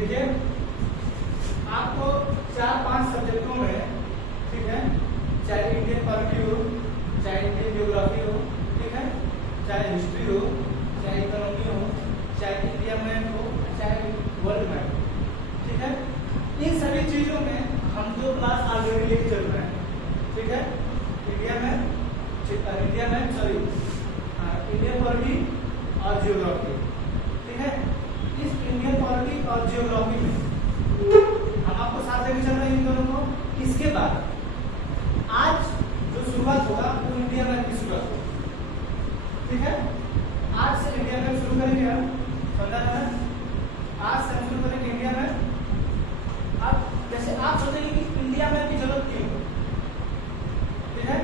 देखिए आपको 4-5 सब्जेक्टों में, ठीक है, चाहे इंडियन पॉलिटी हो, चाहे इंडियन ज्योग्राफी हो, ठीक है, चाहे हिस्ट्री हो, चाहे इकोनॉमी हो, चाहे इंडिया मैप हो, चाहे वर्ल्ड मैप, ठीक है, इन सभी चीजों में हम 2 क्लास ऑलरेडी लेके चल रहे हैं, ठीक है, इंडियन पॉलिटी और ज्योग्राफी, ठीक है। इस इंडियन पॉलिटी और ज्योग्राफी में हम आपको साथ लेके चल रहे हैं इन दोनों को। इसके बाद आज जो शुरुआत होगा वो इंडिया मैप की शुरुआत होगी, ठीक है। आज से इंडिया मैप शुरू करेंगे हम, समझा है? आज से हम शुरू करेंगे इंडिया मैप। अब जैसे आप सोचेंगे कि इंडिया मैप की जरूरत क्यों, ठीक है,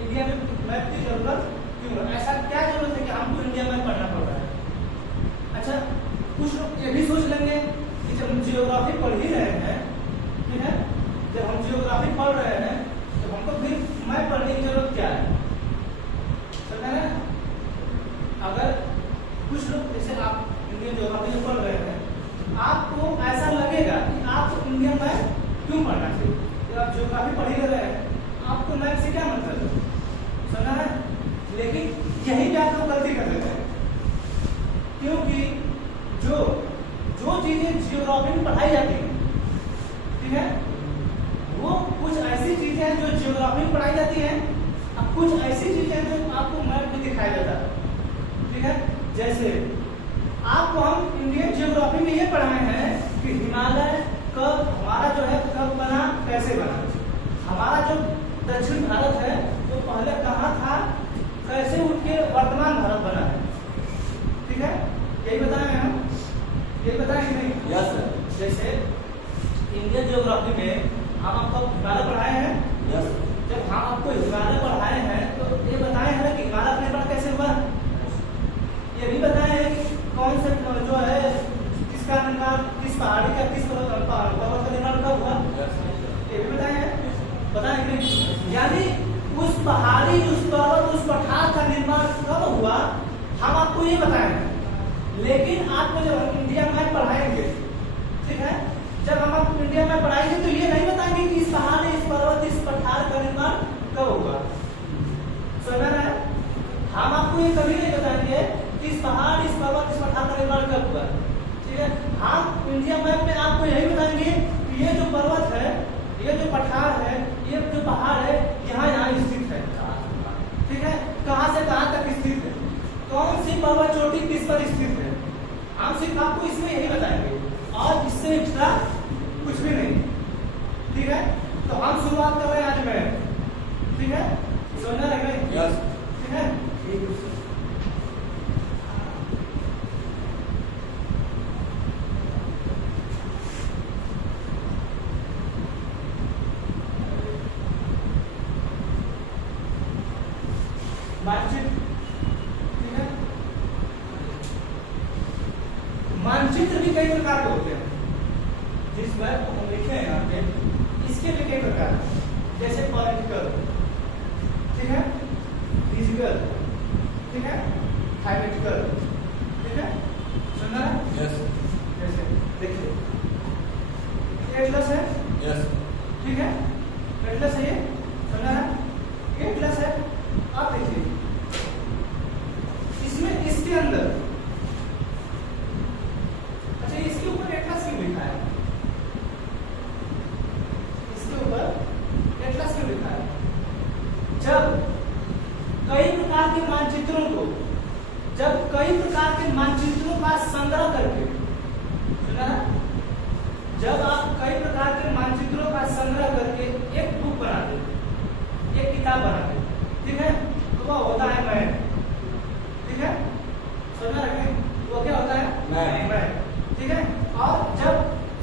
इंडिया मैप की जरूरत क्यों, ऐसा क्या जरूरत है कि हमको इंडिया मैप पढ़ना पड़ रहा है। अच्छा, कुछ लोग ये भी सोच लेंगे कि जब हम जियोग्राफी पढ़ ही रहे हैं, ठीक है, जब हम जियोग्राफी पढ़ रहे हैं तो हमको फिर मैप पढ़ने की जरूरत क्या है, समझा है? अगर कुछ लोग जैसे आप इंडियन ज्योग्राफी पढ़ रहे हैं, आपको ऐसा लगेगा कि आपको इंडियन मैप क्यों पढ़ना चाहिए। जब आप ज्योग्राफी पढ़ ही रहे हैं आपको मैप से क्या मतलब है, समझा है? लेकिन यही बात हम गलती कर देते हैं, क्योंकि जो चीजें जियोग्राफी में पढ़ाई जाती है, ठीक है, वो कुछ ऐसी चीजें हैं जो जियोग्राफी में पढ़ाई जाती है, अब कुछ ऐसी चीजें जो आपको मैप में दिखाया जाता है, ठीक है। जैसे आपको हम इंडियन जियोग्राफी में ये पढ़ाए हैं कि हिमालय कब हमारा जो है कब बना, कैसे बना। हमारा जो दक्षिण भारत है वो पहले कहाँ था, कैसे उठ के वर्तमान भारत बना है, ठीक है, यही बताएं हम, यही बताएं कि नहीं? Yes sir. जैसे इंडियन ज्योग्राफी में हम आपको हिमालय पढ़ाए हैं, यस। जब हम आपको हिमालय पढ़ाए हैं तो ये बताए हैं कि हिमालय का निर्माण कैसे हुआ, ये भी बताए हैं कि कौन से जो है किसका निर्माण, किस पहाड़ी का, किस पर्वत का निर्माण कब हुआ, ये भी बताए हैं, बताएं कि नहीं? यानी उस पहाड़ी, उस पर्वत, उस पठार का निर्माण कब हुआ हम आपको ये बताएंगे। लेकिन आपको जब हम इंडिया मैप पढ़ाएंगे, ठीक है, जब हम आपको इंडिया मैप पढ़ाएंगे तो ये नहीं बताएंगे कि इस पहाड़, इस पर्वत, इस पठार का निर्माण कब हुआ, समझ रहे हैं? हम आपको ये कभी नहीं बताएंगे कि इस पहाड़, इस पर्वत, इस पठार का निर्माण कब हुआ, ठीक है। हम इंडिया मैप में आपको यही बताएंगे कि ये जो पर्वत है, ये जो पठार है, ये जो पहाड़ है, यहाँ स्थित है, ठीक है, कहाँ से कहाँ तक स्थित है, कौन सी पर्वत चोटी किस पर स्थित है, हम सिर्फ आपको इसमें यही बताएंगे और इससे एक्स्ट्रा कुछ भी नहीं, ठीक है। तो हम शुरुआत कर रहे हैं आज में, ठीक है, समझना है क्या? यस। ठीक है, मानचित्र, ठीक है, मानचित्र भी कई प्रकार के होते हैं। जिस मैप को हम लिखे हैं यहाँ पे, इसके भी कई प्रकार हैं, जैसे पॉलिटिकल, ठीक है, फिजिकल, ठीक है, हाइपोथेटिकल, ठीक है, सुनना है? यस। जैसे देखिए एटलस है, यस। ठीक है, एटलस है, ये सुनना है, एटलस है। आप देखिए इसमें, इसके अंदर, अच्छा इसके ऊपर एटलस क्यों लिखा है, इसके ऊपर एटलस क्यों लिखा है? जब कई प्रकार के मानचित्रों को, जब कई प्रकार के मानचित्रों का संग्रह करके, सुना, जब आप कई प्रकार के मानचित्रों का संग्रह करके एक बुक बना दे, एक किताब बना दे, ठीक है, तो वह होता है मैप, ठीक है, समझना रखें, वो क्या होता है? मैप, ठीक है। और जब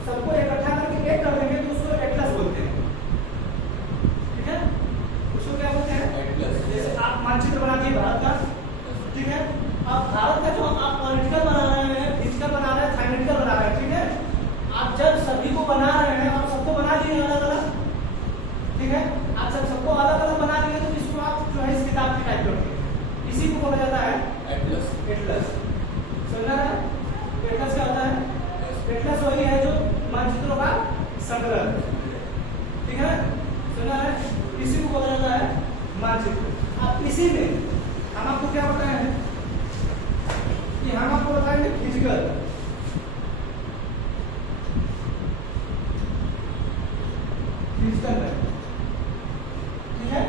सबको इकट्ठा करके एक कर देंगे तो उसको एटलस बोलते हैं, ठीक है, उसको क्या बोलते हैं? एटलस। जैसे आप मानचित्र बना दिए भारत का, ठीक है, अब भारत का जो आप पॉलिटिकल बना रहे हैं, फिजिकल बना रहे हैं, हाइपोथेटिकल बना रहे हैं, ठीक है, आप जब सभी को बना रहे हैं, आप सबको बना दिए अलग अलग, ठीक है, आप सबको अलग अलग बना दिए तो इसको आप जो है इस किताब की टाइप करते हैं, इसी को बोला जाता है एटलस। एटलस, समझना है? उपग्रह, ठीक है, सुना है, इसी को बोला जाता है मानचित्र। अब इसी में हम आपको क्या बताए हैं कि हम आपको बताएंगे फिजिकल, फिजिकल में, ठीक है,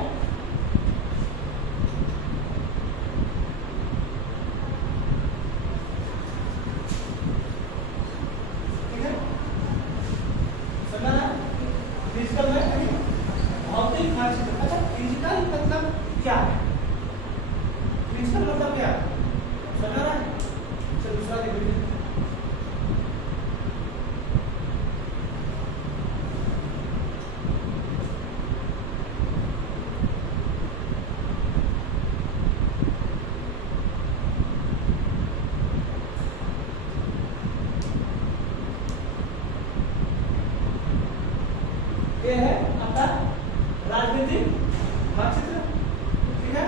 ठीक है, समझा ना? फिजिकल में भौतिक मानचित्र। अच्छा, फिजिकल मतलब क्या है? फिजिकल मतलब क्या है? समझा ना? चलो दूसरा देख लीजिए। ये है आपका राजनीतिक मानचित्र, ठीक है।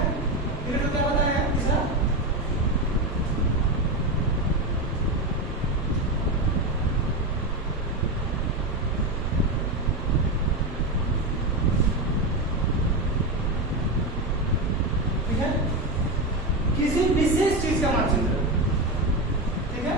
फिर तो क्या बताया है तीसरा? ठीक है, किसी विशेष चीज का मानचित्र, ठीक है।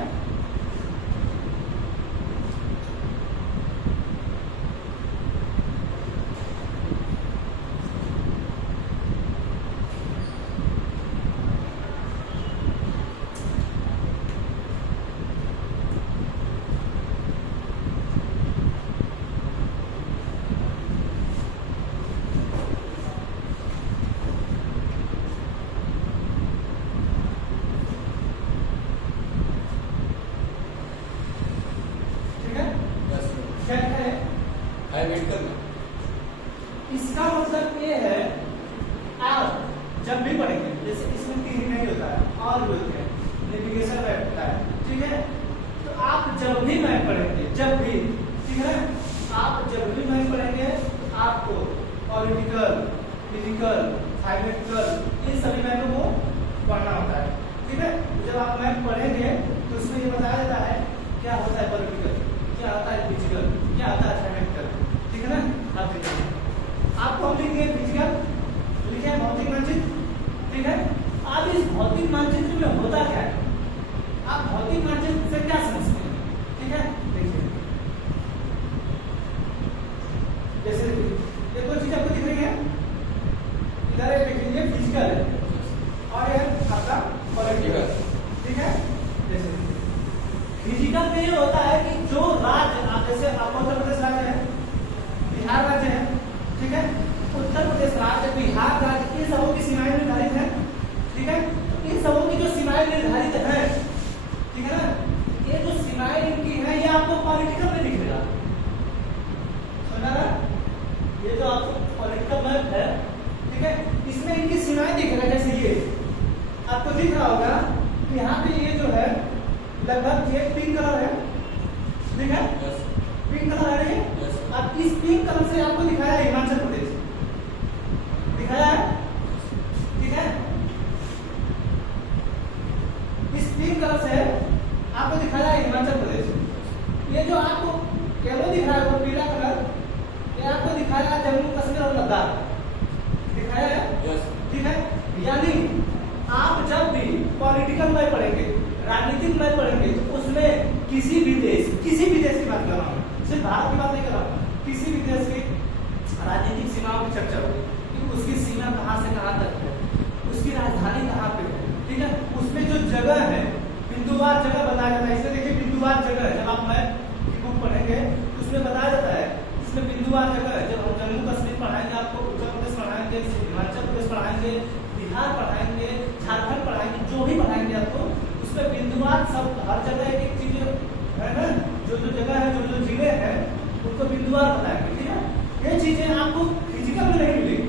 इसका मतलब ये है, आप जब भी पढ़ेंगे, जैसे इसमें तीन नहीं होता है और भी होते हैं, नेविगेशन मैप होता है, ठीक है। तो आप जब भी मैप पढ़ेंगे, जब भी, ठीक है, आप जब भी मैप पढ़ेंगे तो आपको पॉलिटिकल, फिजिकल, हाइड्रोलॉजिकल, इन सभी मैपों को पढ़ना होता है, ठीक है। जब आप मैप पढ़ेंगे तो उसमें ये बताया जाता है क्या होता है पॉलिटिकल, क्या होता है फिजिकल, क्या होता है हाइड्रोलॉजिकल, ठीक है ना। आप देखिए, आपको हम लिखेंगे फिजिकल, लिखे भौतिक मानचित्र, ठीक है। अब इस भौतिक मानचित्र में होता क्या है, आप भौतिक मानचित्र से क्या समझते हैं, ठीक है। देखिए, जैसे ये दो चीज आपको दिख रही है, इधर एक देख लीजिए फिजिकल है और ये आपका पॉलिटिकल, ठीक है। जैसे फिजिकल में ये होता है कि जो राज्य, जैसे आपका उत्तर प्रदेश राज्य है, बिहार राज्य है, ठीक है, उत्तर प्रदेश राज्य, बिहार राज्य, इन सबों की सीमाएं निर्धारित है, ठीक है। इन सबों की जो सीमाएं निर्धारित है, ठीक है ना, ये जो सीमाएं इनकी है ये आपको पॉलिटिकल में दिखेगा, समझा ना। ये जो आपको पॉलिटिकल मैप है, ठीक है, इसमें इनकी सीमाएं दिखेगा। जैसे ये आपको दिख रहा होगा, यहाँ पे ये जो है लगभग ये पिंक कलर है, ठीक है, पिंक कलर है ये। अब इस पिंक कलर से आपको दिखाया है हिमाचल प्रदेश, दिखाया है, ठीक है। इस पिंक कलर से आपको दिखाया है हिमाचल प्रदेश। ये जो आपको येलो दिख रहा है, वो पीला कलर, ये आपको दिखाया है जम्मू कश्मीर और लद्दाख, दिखाया है, ठीक है। यानी आप जब भी पॉलिटिकल में पढ़ेंगे, राजनीतिक में पढ़ेंगे, तो उसमें किसी भी देश की बात कर रहा हूँ, सिर्फ भारत की बात नहीं कर रहा हूँ, किसी भी देश की राजनीतिक सीमाओं की चर्चा होगी कि उसकी सीमा कहाँ से कहाँ तक है, उसकी राजधानी कहाँ पे है, ठीक है। उसमें जो जगह है, बिंदुवार जगह बताया जाता है। इसे देखिए, बिंदुवार जगह है, जब आप मैप की बुक पढ़ेंगे तो उसमें बताया जाता है, इसमें बिंदुवार जगह है। जब हम जम्मू कश्मीर पढ़ाएंगे, आपको उत्तर प्रदेश पढ़ाएंगे, हिमाचल प्रदेश पढ़ाएंगे, बिहार पढ़ाएंगे, झारखंड पढ़ाएंगे, जो भी पढ़ाएंगे आपको, उसमें बिंदुवार सब हर जगह एक चीज है ना, जो जगह है, जो जिले हैं, उनको बिंदुवार बताएंगे, ठीक है। ये चीजें आपको फिजिकल में नहीं मिलेगी,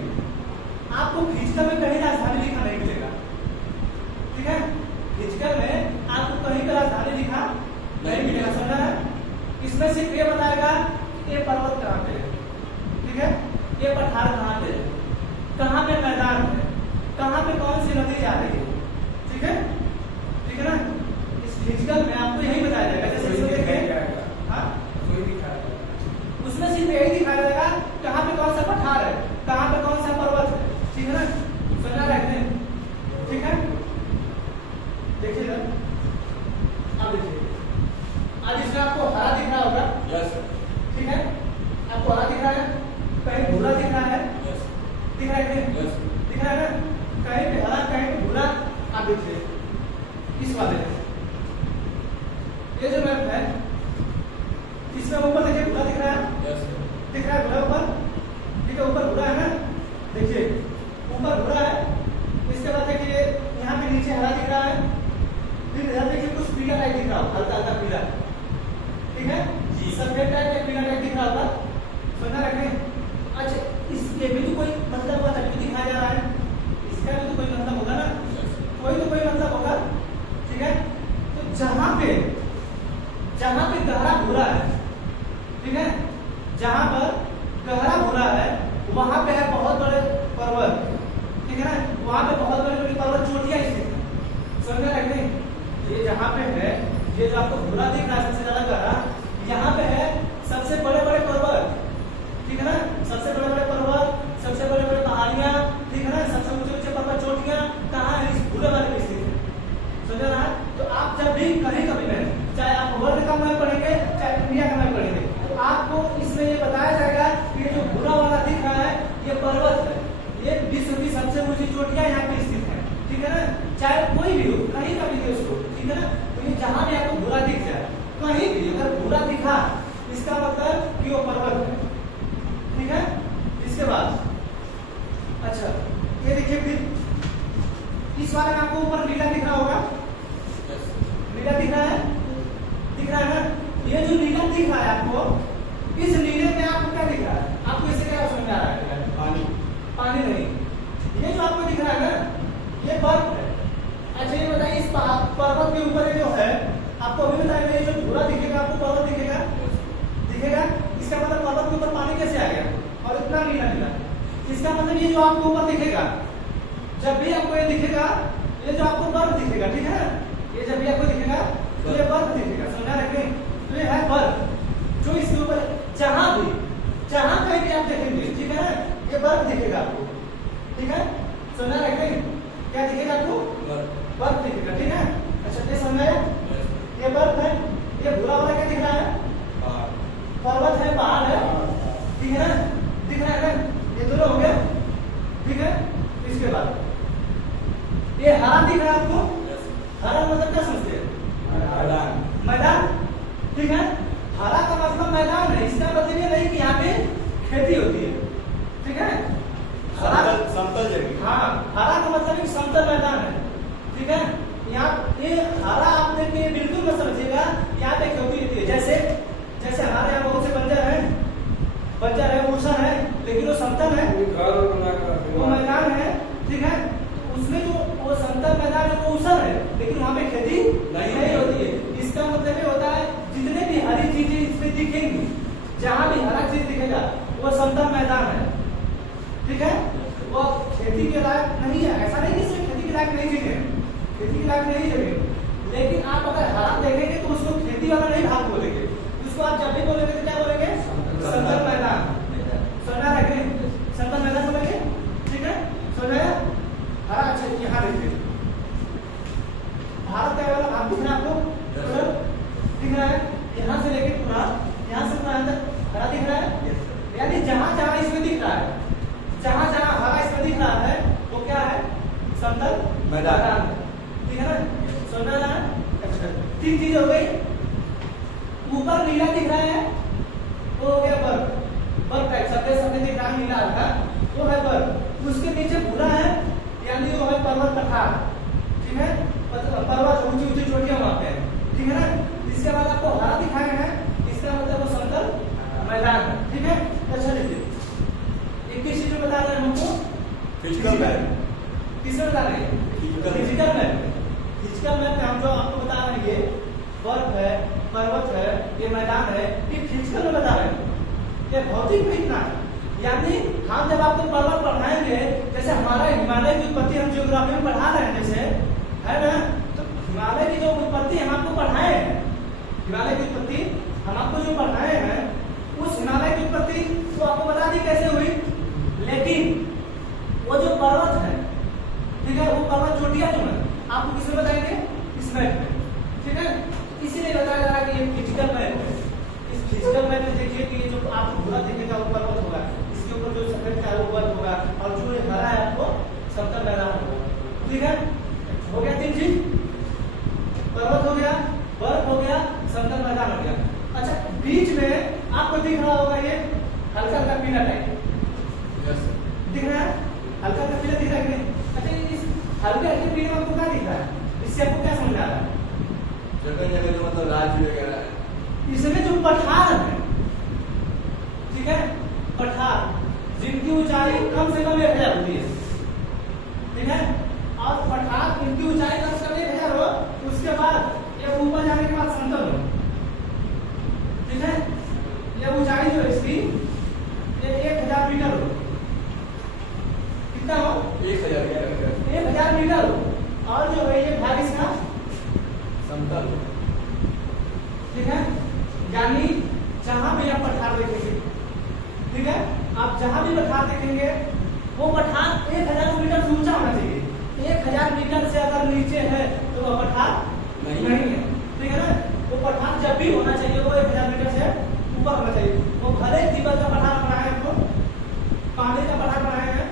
आपको फिजिकल में कहीं राजधानी लिखा नहीं मिलेगा, ठीक है। फिजिकल में आपको कहीं का राजधानी लिखा नहीं मिलेगा, समझा है। इसमें सिर्फ ये बताएगा ये पर्वत कहाँ पे है, ठीक है, ये पठार कहाँ पे है, कहाँ पे मैदान है, कहाँ पे कौन सी नदी जा रही है, ठीक है, ठीक है ना। इस फिजिकल में आपको यही बताया जाएगा। जैसे इसमें देखिए, हाँ, उसमें सिर्फ कहीं भूरा दिख रहा है, दिख रहा है कि नहीं? दिख रहा है ना? कहीं पे हरा कहीं पे भूरा आप देखिए इस वाले में। ये जो मैप है इसमें ऊपर देखिए भूरा दिख रहा है, दिख रहा है भूरा ऊपर, ठीक है ऊपर भूरा है ना, देखिए ऊपर भूरा है। इसके बाद देखिए यहाँ पे नीचे हरा दिख रहा है, फिर इधर देखिए कुछ पीला टाइप दिख रहा हो, हल्का हल्का पीला, ठीक है सफेद टाइप या पीला टाइप दिख रहा होगा, समझा रखें। अच्छा इसके भी तो कोई मतलब होगा तभी दिखाया जा रहा है, इसका भी तो कोई मतलब होगा ना, कोई तो कोई मतलब होगा, ठीक है। तो जहां पे गहरा भूरा है, ठीक है, जहां पर गहरा भूरा है वहां पे है बहुत बड़े पर्वत, ठीक है ना, वहां पे बहुत बड़ी बड़ी पर्वत चोटियां स्थित है, समझा रखने। ये जहां पे है, ये जो आपको भूरा दिख रहा है सबसे ज्यादा गहरा, यहाँ पे है सबसे बड़े बड़े पर्वत, ठीक है ना, सबसे बड़े बड़े पर्वत, सबसे बड़े बड़े पहाड़ियां, ठीक है ना, सबसे ऊंचे ऊंचे पर्वत चोटियां कहाँ है? इस भूरे वाले में स्थित है, समझ रहा है। तो आप जब भी कहीं कभी में चाहे आप वर्ल्ड का मैप पढ़ेंगे चाहे इंडिया का मैप पढ़ेंगे, तो आपको इसमें ये बताया जाएगा कि ये जो भूरा वाला दिख रहा है ये पर्वत है, ये विश्व की सबसे ऊंची चोटियां यहाँ पे स्थित है, ठीक है ना, चाहे कोई भी हो कहीं का भी उसको, ठीक है ना। तो ये जहां भी आपको भूरा दिख जाए, कहीं भी अगर भूरा दिखा इसका मतलब कि वो पर्वत है, ठीक है। इसके बाद अच्छा ये देखिए फिर इस वाले में आपको ऊपर नीला दिख रहा होगा, नीला दिख रहा है, दिख रहा है ना। ये जो नीला दिख रहा है आपको, इस नीले में आपको क्या दिख रहा है? आपको इससे क्या समझ में आ रहा है? पानी, पानी नहीं, ये जो आपको दिख रहा है ना ये बर्फ है। अच्छा ये बताइए इस पर्वत के ऊपर जो है आपको अभी बताया, ये जो भूरा दिखेगा आपको पर्वत दिखेगा, दिखेगा, इसका मतलब पर्वत के ऊपर पानी कैसे आ गया और इतना नीला नीला, इसका मतलब ये जो आपको ऊपर दिखेगा, जब भी आपको ये दिखेगा, ये जो आपको बर्फ दिखेगा, ठीक है, ये जब भी आपको दिखेगा तो ये बर्फ दिखेगा, समझा रखने। तो ये है बर्फ जो इसके ऊपर जहां कहीं भी आप देखेंगे, ठीक है ना, ये बर्फ दिखेगा आपको, ठीक है, समझा रखने। क्या दिखेगा आपको? बर्फ दिखेगा, ठीक है। अच्छा ये समझाया, ये बर्फ है, ये भूरा वाला क्या दिख रहा है? पर्वत है, पहाड़ है, ठीक है ना, दिख रहा है ना, ये दोनों हो गया, ठीक है। इसके बाद ये हरा दिख रहा है आपको, हरा मतलब क्या समझते हैं? मैदान, ठीक है, हरा का मतलब मैदान है, इसका मतलब ये नहीं कि यहाँ पे खेती होती है, ठीक है, समतल जगह, हाँ हरा का मतलब एक समतल मैदान है, ठीक है। यहाँ ये हरा आप देखिए बिल्कुल मत समझिएगा यहाँ पे खेती होती है, जैसे हमारे यहाँ बहुत से बंजर है, ऊसर है, लेकिन वो समतल है, वो मैदान है, ठीक है, उसमें जो वो समतल मैदान है वो ऊसर है, लेकिन वहाँ पे खेती नहीं होती है। इसका मतलब ये होता है जितने भी हरी चीजें इसमें दिखेंगी, जहाँ भी हरा चीज दिखेगा वो समतल मैदान है, ठीक है, वो खेती के लायक नहीं है। ऐसा नहीं कि इसमें खेती के लायक नहीं जगह, खेती के लायक नहीं जगह, लेकिन आप अगर हरा देखेंगे तो उसको खेती वाला नहीं भाग बोलेंगे, उसको आप जब भी बोलेंगे तो क्या बोलेंगे? समतल मैदान, समझा रखें, समतल मैदान बोलेंगे, ठीक है, समझाया हरा। अच्छा यहाँ देखिए भारत का वाला भाग दिख रहा है आपको, दिख रहा है, यहाँ से लेके पूरा यहाँ से पूरा अंदर हरा दिख रहा है, यानी जहाँ इसमें दिख रहा है, जहाँ हरा इसमें दिख रहा है वो क्या है? समतल मैदान है, ठीक है ना, समझा रहा है। अच्छा तीन चीज हो गई, ऊपर नीला दिख रहा है वो हो गया बर्फ टाइप, सफेद दिख रहा है, नीला हल्का वो है बर्फ, उसके नीचे भूरा है यानी वो है पर्वत पठार, ठीक है, पर्वत ऊंची ऊंची चोटियां वहां पे, ठीक है ना। इसके बाद आपको हरा दिखाया है, इसका मतलब वो समतल मैदान है, ठीक है। अच्छा देखिए एक किस चीज में बता रहे हैं हमको? फिजिकल मैप, किसमें बता रहे हैं? फिजिकल मैप, फिजिकल मैप में हम जो आपको बता रहे हैं ये बर्फ है, पर्वत है, ये मैदान है, ये फिजिकल में बता रहे हैं, ये भौतिक में इतना है। यानी हम जब आपको पर्वत पढ़ाएंगे, जैसे हमारा हिमालय की उत्पत्ति हम ज्योग्राफी में पढ़ा रहे हैं, जैसे है ना, तो हिमालय की जो उत्पत्ति हम आपको पढ़ाए हैं, हिमालय की उत्पत्ति हम आपको जो पढ़ाए हैं, उस हिमालय की उत्पत्ति तो आपको बता दी कैसे हुई, लेकिन वो जो पर्वत है, ठीक है, वो पर्वत चोटियां जो है आपको किसमें बताएंगे? इस मैप में, ठीक है। इसीलिए बताया जा रहा है कि ये फिजिकल मैप है। इस फिजिकल मैप में देखिए कि जो आपको भूरा दिखेगा वो पर्वत होगा, इसके समतल मैदान हो गया। अच्छा, बीच में आपको दिख रहा होगा ये हल्का हल्का पीला टाइप, दिख रहा है? हल्का हल्का पीला दिख रहा है कि नहीं? अच्छा, इस हल्के हल्के पीले में आपको क्या दिख रहा है? इससे आपको क्या समझ आ रहा है? जगह जगह जो मतलब राज्य वगैरह है, इसमें जो पठार है, ठीक है, पठार जिनकी ऊंचाई कम से कम 1000 होती है, ठीक है, और पठार इनकी ऊंचाई कम से कम 1000 हो, उसके बाद ये ऊपर जाने के बाद समतल हो, ठीक है, ये ऊंचाई जो है इसकी ये 1000 मीटर हो, कितना हो? 1000 मीटर हो, और जो है ये भाग इसका समतल, ठीक है, यानी जहां भी आप पठार देखेंगे, ठीक है, आप जहां भी पठार देखेंगे वो पठार 1000 मीटर से ऊंचा होना चाहिए। 1000 मीटर से अगर नीचे है तो वह पठार नहीं है, ठीक है ना? वो पठार जब भी होना चाहिए वो 1000 मीटर से ऊपर होना चाहिए। वो भले जीवन का पठार बनाए हैं, तो पानी का पठार बनाए हैं,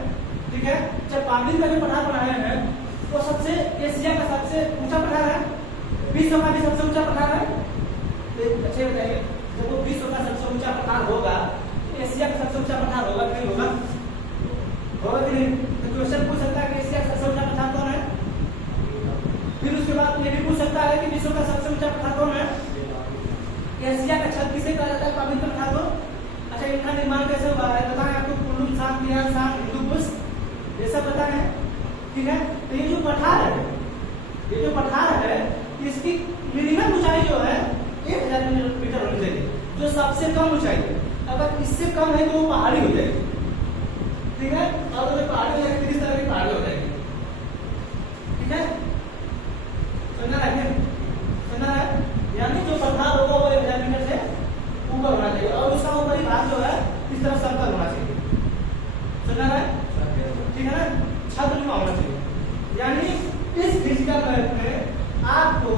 ठीक है, जब पानी का भी पठार बनाए हैं वो सबसे एशिया का सबसे ऊंचा पठार है, विश्व का भी सबसे ऊंचा पठार है। अच्छे बताइए, जब वो विश्व का सबसे ऊंचा पठार होगा, एशिया का सबसे ऊंचा पठार होगा कि नहीं होगा? होगा कि नहीं? तो क्वेश्चन पूछ सकता है कि एशिया का सबसे ऊंचा पठार कौन है? फिर उसके बाद ये भी पूछ सकता है कि विश्व का सबसे ऊंचा पठार कौन है? एशिया का छत किसे कहा जाता है? पवित्र पठार को। अच्छा, इनका निर्माण कैसे हुआ है बताएं आपको? कुल्लू शांत बिहार शांत हिंदुकुश ये सब पता है, ठीक है। तो ये जो पठार है, ये जो पठार है, इसकी मिनिमम ऊंचाई जो है 1000 मीटर होनी चाहिए, जो सबसे कम ऊंचाई है। अगर इससे कम है तो वो पहाड़ी हो जाएगी, ठीक है, और अगर पहाड़ी हो जाएगी किस तरह की पहाड़ी हो जाएगी, ठीक है, समझना है? समझना है? यानी जो पठार होगा वो 1000 मीटर से ऊपर होना चाहिए, और उसका ऊपरी भाग जो है इस तरफ समतल होना चाहिए, समझना है? ठीक है ना? छद्म होना चाहिए। यानी इस फिजिकल मैथ में आपको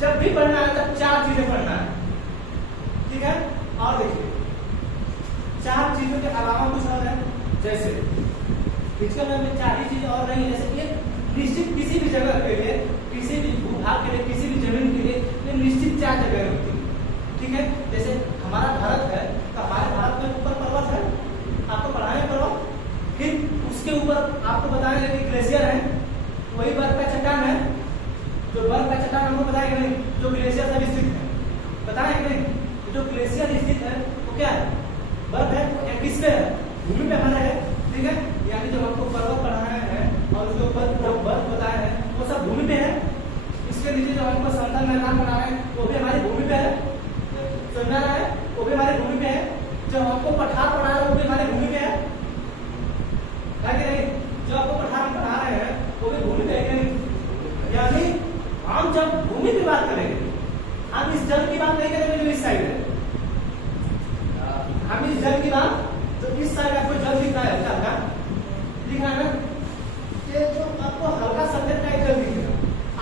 जब भी पढ़ना है तब 4 चीजें पढ़ना है, ठीक है। और देखिए 4 चीजों के अलावा कुछ और है, जैसे फिजिकल मैथ में 4 ही चीज और नहीं, जैसे ये निश्चित किसी भी जगह के लिए, किसी भी भूभाग के लिए, किसी भी जमीन के लिए ये निश्चित 4 जगह होती है, ठीक है। जैसे हमारा भारत है तो हमारे भारत में ऊपर पर्वत है, आपको पढ़ाए पर्वत, फिर उसके ऊपर आपको बताएंगे कि ग्लेशियर है, वही बर्फ का चट्टान है, जो बर्फ का चट्टान हमको बताएगा नहीं, जो ग्लेशियर सब स्थित है, बताएंगे नहीं, जो ग्लेशियर स्थित है वो क्या है? बर्फ है, या किस पे है? भूमि पे बना है, ठीक है। यानी जो हमको पर्वत पढ़ाए हैं और उसके ऊपर जो बर्फ बताए हैं वो सब भूमि पे है। इसके नीचे जो हमको समतल मैदान बना रहे हैं वो भी हमारी भूमि पे है, समझना है? वो भी हमारी भूमि पे है। जो हमको पठार पढ़ा रहे हैं वो भी हमारी भूमि पे है कि नहीं? जो आपको पठार पढ़ा रहे हैं वो भी भूमि पे है कि नहीं? यानी हम जब भूमि की बात करेंगे, हम इस जल की बात नहीं करेंगे जो इस साइड है, हम इस जल की बात, तो इस साइड आपको जल दिख रहा है, हल्का दिख रहा है ना? ये जो आपको हल्का सफेद का जल दिखेगा,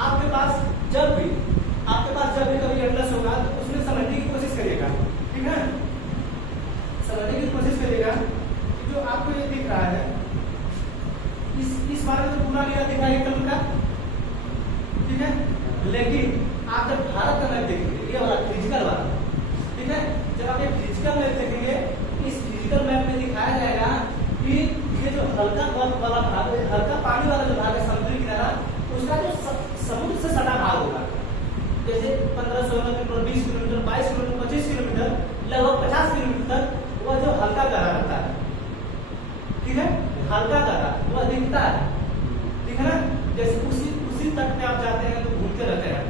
आपके पास जब भी कभी एटलस होगा तो उसमें समझने की कोशिश करिएगा, ठीक है, समझने की कोशिश करिएगा। जो आपको ये दिख रहा है इस बारे में तो पूरा नहीं दिखा है कलर का, ठीक है, लेकिन आप जब भारत का मैप देखेंगे, ये वाला फिजिकल वाला, ठीक है, जब आप ये फिजिकल मैप देखेंगे, इस फिजिकल मैप में दिखाया जाएगा कि ये जो हल्का बर्फ वाला भाग है, हल्का पानी वाला जो भाग है समुद्री किनारा, उसका जो समुद्र से सटा भाग होगा, जैसे 15-16 किलोमीटर, 20 किलोमीटर, 22 किलोमीटर, 25 किलोमीटर, लगभग 50 किलोमीटर तक वह जो हल्का गहरा रहता है, ठीक है, हल्का गहरा वह दिखता है, ठीक है ना? जैसे उसी तट पे आप जाते हैं तो घूमते रहते हैं,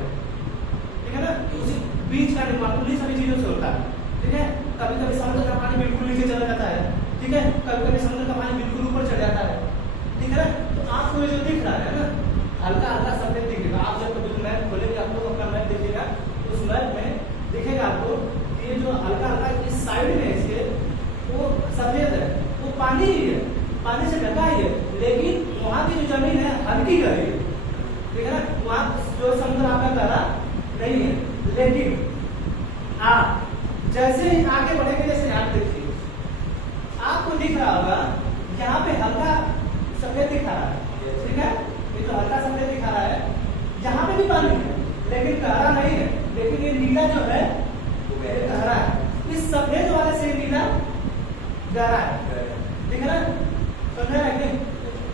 ठीक है ना? उसी बीच का निर्माण उन्हीं सभी चीजों से होता है, ठीक है। कभी कभी समुद्र का पानी बिल्कुल नीचे चला जाता है, ठीक है, कभी कभी समुद्र का पानी बिल्कुल ऊपर चढ़ जाता है, ठीक है ना? तो आपको ये जो दिख रहा है ना, हल्का हल्का सफेद दिखेगा। आप जब कभी मैप खोलेंगे, आप लोग अपना मैप देखिएगा, उस मैप में दिखेगा आपको ये जो हल्का हल्का इस साइड में इसके वो सफेद है, वो पानी ही है, पानी से ढका ही है, लेकिन वहाँ की जो जमीन है हल्की गहरी है, ठीक है ना? वहाँ जो समुद्र आपका गहरा नहीं है, लेकिन आप जैसे ही आगे बढ़ेंगे, जैसे यहाँ देखिए आपको दिख रहा होगा यहाँ पे हल्का सफेद दिखा रहा है, ठीक है, ये जो हल्का सफेद दिखा रहा है, यहाँ पे भी पानी है लेकिन गहरा नहीं है, लेकिन ये नीला जो है गहरा है, ठीक है ना? समझ रहे हैं?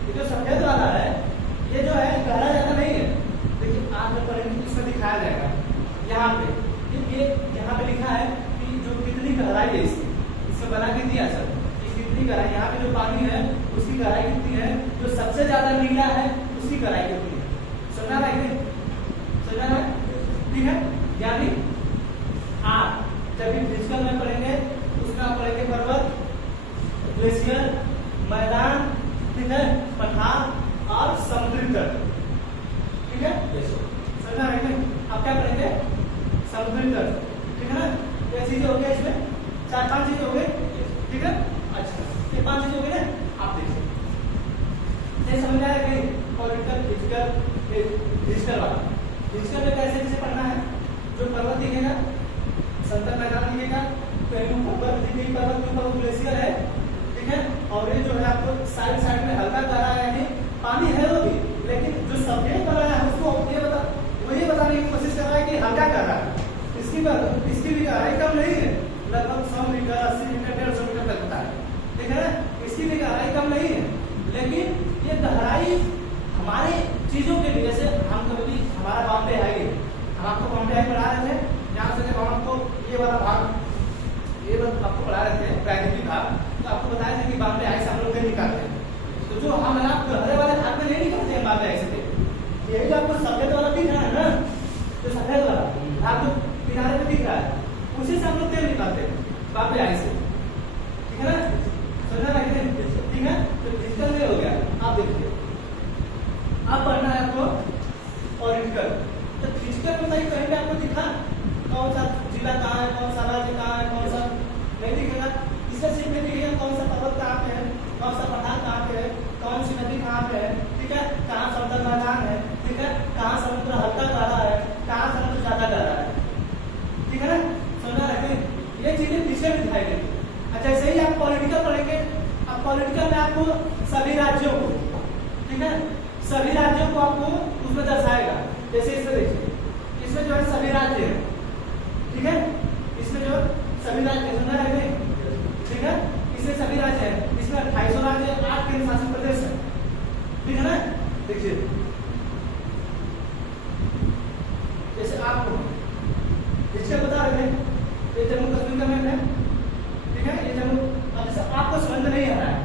ये जो सफेद वाला है ये जो है गहरा ज्यादा नहीं है। देखिए आप जब पढ़ेंगे इसमें दिखाया जाएगा यहाँ पे, ये यहाँ पे लिखा है कि जो कितनी गहराई है इसमें बना के दिया सर कि कितनी गहराई, यहाँ पे जो पानी है उसकी गहराई कितनी है, जो सबसे ज्यादा नीला है उसकी गहराई कितनी है। समझा रहा है? समझा रहा है? ठीक है। यानी आप जब भी फिजिकल में पढ़ेंगे उसमें आप पढ़ेंगे पर्वत, ग्लेशियर, मैदान, ठीक है, पठार और समुद्री तट, ठीक है? समझा रहे हैं? आप क्या पढ़ेंगे? समुद्री तट, ठीक है ना? ये चीजें हो गई, इसमें 4-5 चीजें हो गई, ठीक है? अच्छा, ये 5 चीजें हो गई ना? आप देखिए ये समझ आया कि पॉलिटिकल, फिजिकल वाला। फिजिकल में कैसे कैसे पढ़ना है? जो पर्वत दिखेगा, समतल मैदान दिखेगा, कहीं ऊपर दिखेगी पर्वत के ऊपर ग्लेशियर है, ठीक है? और ये जो है आपको साइड में हल्का गहरा है, यानी पानी है वो भी, लेकिन जो सफेद वाला है उसको ये बताने की कोशिश कर रहा है कि हल्का गहरा है। इसकी भी गहराई कम नहीं है, लगभग 100 मीटर, 80 मीटर, 150 मीटर तक होता है, ठीक है ना? इसकी भी गहराई कम नहीं है, लेकिन ये गहराई हमारे चीजों के लिए, जैसे हम कभी हमारा बॉम्बे है, हम आपको बॉम्बे आई पढ़ा रहे थे, जहाँ से जब हम आपको ये वाला भाग ये आपको पढ़ा रहे थे प्राकृतिक भाग, तो आपको बताया था कि बॉम्बे आई से हम लोग निकालते हैं। तो जो हम आप गहरे वाले भाग में नहीं निकालते हैं बॉम्बे आई से, यही जो आपको सफेद वाला दिख रहा है ना, जो सफेद वाला आपको किनारे पे दिख रहा है, उसी से हम लोग तेल निकालते हैं बॉम्बे आई से, ठीक है ना? समझना है कि नहीं? ठीक है। तो फिजिकल में हो गया। आप देखिए अब पढ़ना है आपको पॉलिटिकल। तो फिजिकल में बताइए कहीं पे आपको दिखा कौन सा जिला कहाँ है, कौन सा राज्य कहाँ है, कौन सा नहीं दिखेगा? इससे सीख में दिखेगा कौन सा पर्वत कहाँ पे है, कौन सा पठार कहाँ पे है, कौन सी नदी कहाँ पे है, ठीक है? कहाँ समतल मैदान है, ठीक है? कहाँ समुद्र हल्का गहरा है, कहाँ समुद्र ज्यादा गहरा है, ठीक है ना? समझा रहे? ये चीजें पीछे में दिखाई गई। अच्छा, जैसे ही आप पॉलिटिकल पढ़ेंगे, अब पॉलिटिकल में आपको सभी राज्यों को, ठीक है, सभी राज्यों को आपको उसमें दर्शाएगा। जैसे इसमें देखिए, इसमें जो है सभी राज्य है, ठीक है? इसमें जो सभी राज्य, समझा रहे हैं? ठीक है, इसमें सभी राज्य है, इसमें 2800 राज्य, 8 केंद्र शासित प्रदेश है, ठीक है ना? देखिए जैसे आपको इसके बता रहे थे, ये जम्मू कश्मीर का मैप है, ठीक है? ये जम्मू, अब जैसे आपको समझ में नहीं आ रहा है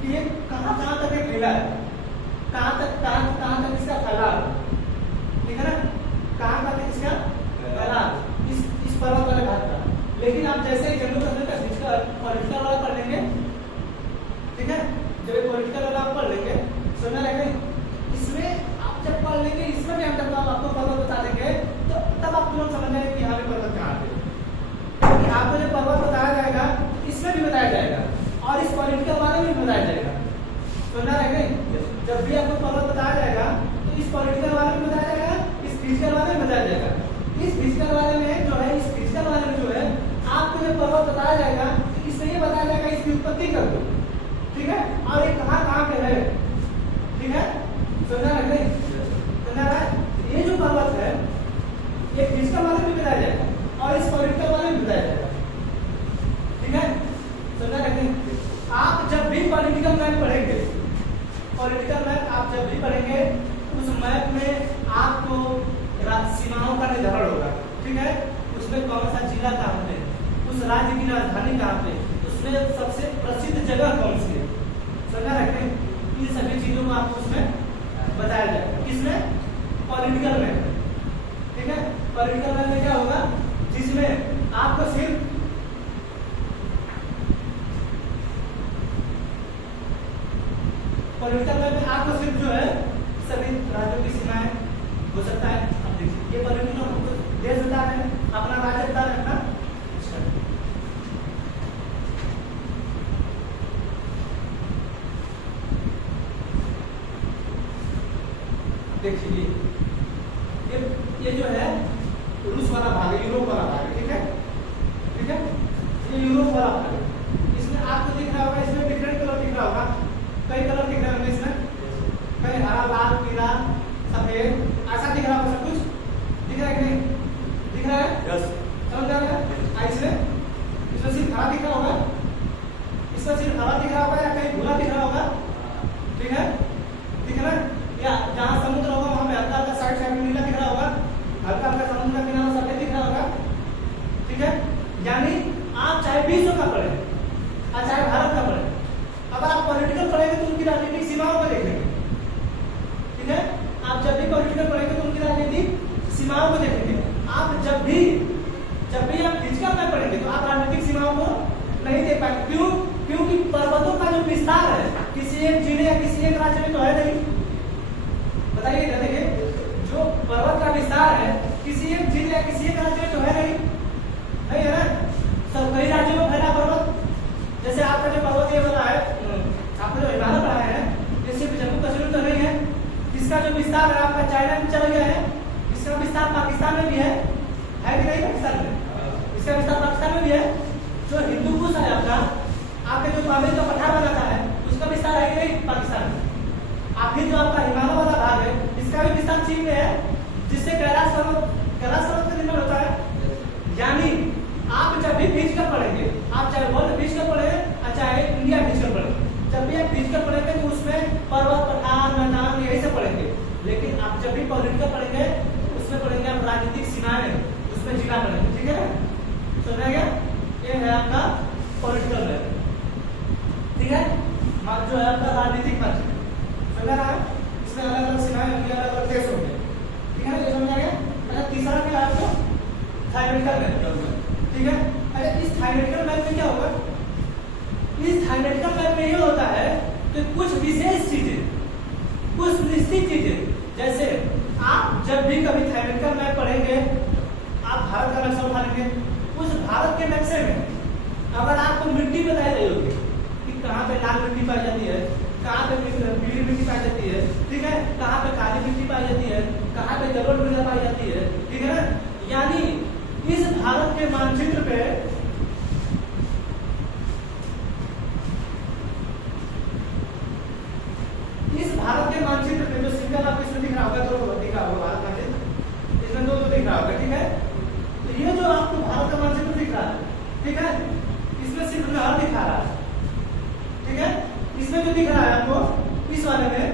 कि ये कहाँ तक ये फैला है, कहाँ तक इसका फैलाव, ठीक है ना? कहाँ तक इसका फैलाव इस पर्वत वाले भाग का। लेकिन आप जैसे ही जम्मू कश्मीर का फिजिकल पॉलिटिकल वाला पढ़ लेंगे, ठीक है, जब पॉलिटिकल वाला आप पढ़ लेंगे, सुनना रहेगा, इसमें आप जब पढ़ लेंगे, इसमें भी हम जब आपको पर्वत बता देंगे, तो तब आप तुरंत समझ जाएंगे कि यहाँ पे पर्वत कहाँ पे। आपको जब पर्वत बताया जाएगा, इसमें भी बताया जाएगा और इस पॉलिटिकल वाले में भी बताया जाएगा। सुनना रहेगा, जब भी आपको पर्वत बताया जाएगा तो इस पॉलिटिकल वाले में बताया जाएगा, इस फिजिकल वाले में बताया जाएगा। इस फिजिकल वाले में जो है, इस फिजिकल वाले में जो है, आपको जब पर्वत बताया जाएगा तो इसमें ये बताया जाएगा इसकी उत्पत्ति कर दो, ठीक है, और ये कहाँ पे है, ठीक है? समझा रहे? समझा रहा है? ये जो पर्वत है ये फिजिकल वाले में बताया जाएगा और इस पॉलिटिकल वाले में बताया जाएगा, ठीक है? समझा रहे? आप जब भी पॉलिटिकल मैप पढ़ेंगे, पॉलिटिकल मैप आप जब भी पढ़ेंगे, उस मैप में आपको सीमाओं का निर्धारण होगा, ठीक है? उसमें कौन सा जिला कहाँ पे, उस राज्य की राजधानी कहाँ पे, उसमें सबसे प्रसिद्ध जगह कौन सी है, समझा रखते हैं? इन सभी चीजों को आपको उसमें बताया जाएगा। किसमें? पॉलिटिकल में, ठीक है? पॉलिटिकल मैप में क्या होगा, जिसमें आपको सिर्फ पॉलिटिकल मैप में आपको सिर्फ जो है सभी राज्यों की सीमाएं हो सकता है। अब देखिए ये पॉलिटिकल देश बता रहे हैं, अपना राज्य बता रहे हैं, अपना देखिए ये जो है रूस वाला भाग है, यूरोप वाला भाग है, ठीक है? ठीक है, ये यूरोप वाला भाग है। इसमें आपको दिख रहा होगा, इसमें डिफरेंट कलर दिख रहा होगा, कई कलर दिख रहे होंगे इसमें, कई हरा, लाल, पीला, सफेद, ऐसा दिख रहा होगा, सब कुछ दिख रहा है कि नहीं? दिख रहा है? यस। समझ आ रहा है? इसमें सिर्फ हरा दिख रहा होगा, इसमें सिर्फ हरा दिख रहा होगा या कहीं भूरा दिख रहा होगा, ठीक है, दिख रहा है, या जहाँ समुद्र होगा वहाँ पे हल्का हल्का साइड साइड में नीला दिख रहा होगा, हल्का हल्का समुद्र का किनारा सफेद दिख रहा होगा, ठीक है। यानी आप चाहे विश्व का पढ़े और चाहे भारत का पढ़े, अगर आप पॉलिटिकल पढ़ेंगे तो उनकी राजनीतिक सीमाओं को देखेंगे, ठीक है। आप जब भी पॉलिटिकल पढ़ेंगे तो उनकी राजनीतिक सीमाओं को देखेंगे। आप जब भी आप फिजिकल में पढ़ेंगे तो आप राजनीतिक सीमाओं को नहीं देख पाएंगे। क्यों? क्योंकि पर्वतों का जो विस्तार है किसी एक जिले या किसी एक राज्य में तो है नहीं, बताइए क्या, देखिए जो पर्वत का विस्तार है किसी एक जिले या किसी एक राज्य में तो है नहीं है ना, सब कई राज्यों में फैला पर्वत। जैसे आपका जो पर्वत ये वाला है, आपने जो हिमालय पढ़ा है, ये सिर्फ जम्मू कश्मीर तो नहीं है, इसका जो विस्तार है आपका चाइना में चला गया है, इसका विस्तार पाकिस्तान में भी है कि नहीं पाकिस्तान में, इसका विस्तार पाकिस्तान में भी है। जो हिंदू कुश है आपके जो पामेर का पठार बनाता है उसका विस्तार है कि नहीं पाकिस्तान में। आप फिर जो आपका हिमालय वाला भाग है इसका भी विस्तार चीन में है, जिससे कैलाश पर्वत का निर्माण होता है। यानी आप जब भी फिजिकल पढ़ेंगे, आप चाहे वर्ल्ड फिजिकल पढ़े और चाहे इंडिया फिजिकल पढ़े, जब भी आप फिजिकल पढ़ेंगे तो उसमें पर्वत पठार मैदान यही सब पढ़ेंगे। लेकिन आप जब भी पॉलिटिकल पढ़ेंगे उसमें पढ़ेंगे आप राजनीतिक सीमाएं, उसमें जिला पढ़ेंगे, ठीक है, समझ गया। ये है आपका पॉलिटिकल मैप, ठीक है, जो है आपका राजनीतिक मैप, समझ रहा है, इसमें अलग अलग सीमाएं होंगी, अलग अलग देश होंगे, ठीक है, ये समझ आ गया। अच्छा, तीसरा क्या है आपको थायोमेट्रिकल मैप, ठीक है। अच्छा, इस थायोमेट्रिकल मैप में क्या होगा, इस थायोमेट्रिकल मैप में ये होता है कि कुछ विशेष चीजें, कुछ निश्चित चीजें, जैसे आप जब भी कभी थायोमेट्रिकल मैप पढ़ेंगे, आप भारत का नक्शा उठा लेंगे, उस भारत के नक्शे में अगर आपको मिट्टी बताई गई होगी कि कहाँ पे लाल मिट्टी पाई जाती है, कहाँ पे पीली मिट्टी पाई जाती है, ठीक है, कहाँ पे काली मिट्टी पाई जाती है, कहाँ पे जलोढ़ मृदा पाई जाती है, ठीक है ना। यानी इस भारत के मानचित्र पे जो सिंगल आपको इसमें दिख रहा होगा, दो दिख रहा होगा भारत मानचित्र, इसमें दो दिख रहा होगा, ठीक है। तो ये जो आपको भारत का मानचित्र दिख रहा है, ठीक है, इसमें सिर्फ नहर दिखा रहा है, ठीक है। इसमें जो दिख रहा है आपको, इस वाले में